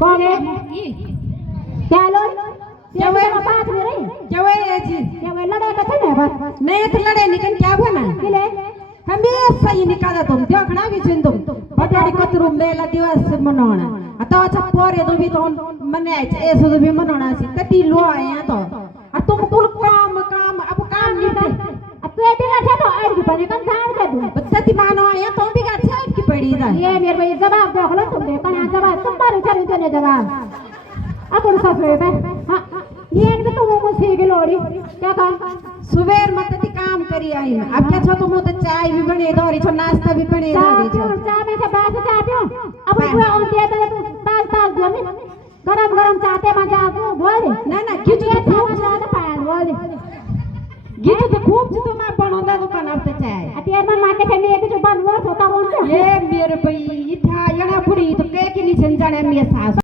कौन है क्या लो जवे बात में रही जवे है जी जवे लड़े का थे बस नहीं तो लड़े निकन क्या बना किले हमेशा ही निकाला तुम देखना भी चिंतुम पटाड़ी कतरू मेला दिवस मनावना आता अच्छा पोरे तो भी तो मने ए सुध भी मनावना सी तती लो आया तो आ तुम कुल काम काम अब काम निपटे अब तू ऐसे का तो ऐड की पड़े कौन झाड़ के दूं बत्ती मानो आया तो भी का छाट की पड़ी था ये मेरे भाई जवाब दो खलो तुम देखो ना जवाब तुम बारे चले देने जवाब अपन सब पे हां ये एक तो मुझसे के लोड़ी क्या कहा सुबह मत ती काम करी आई अब क्या छो तुम तो चाय भी बने दौरी छो नाश्ता भी बने दौरी छो चाय में से बात चाय पियो अब वो और दे दे तू ताल ताल दो में गरम गरम चाहते मजा तू बोल ना ना क्यों ये खूब ज्यादा पायल बोल गिर तो खूब तो मैं बनोंदा दुकान अब तो चाय अतियार में माके थे में एक जो बन वो होता बोल ये मेरे भाई इथा यणा पुरी तो के की नी जाने मेरे सास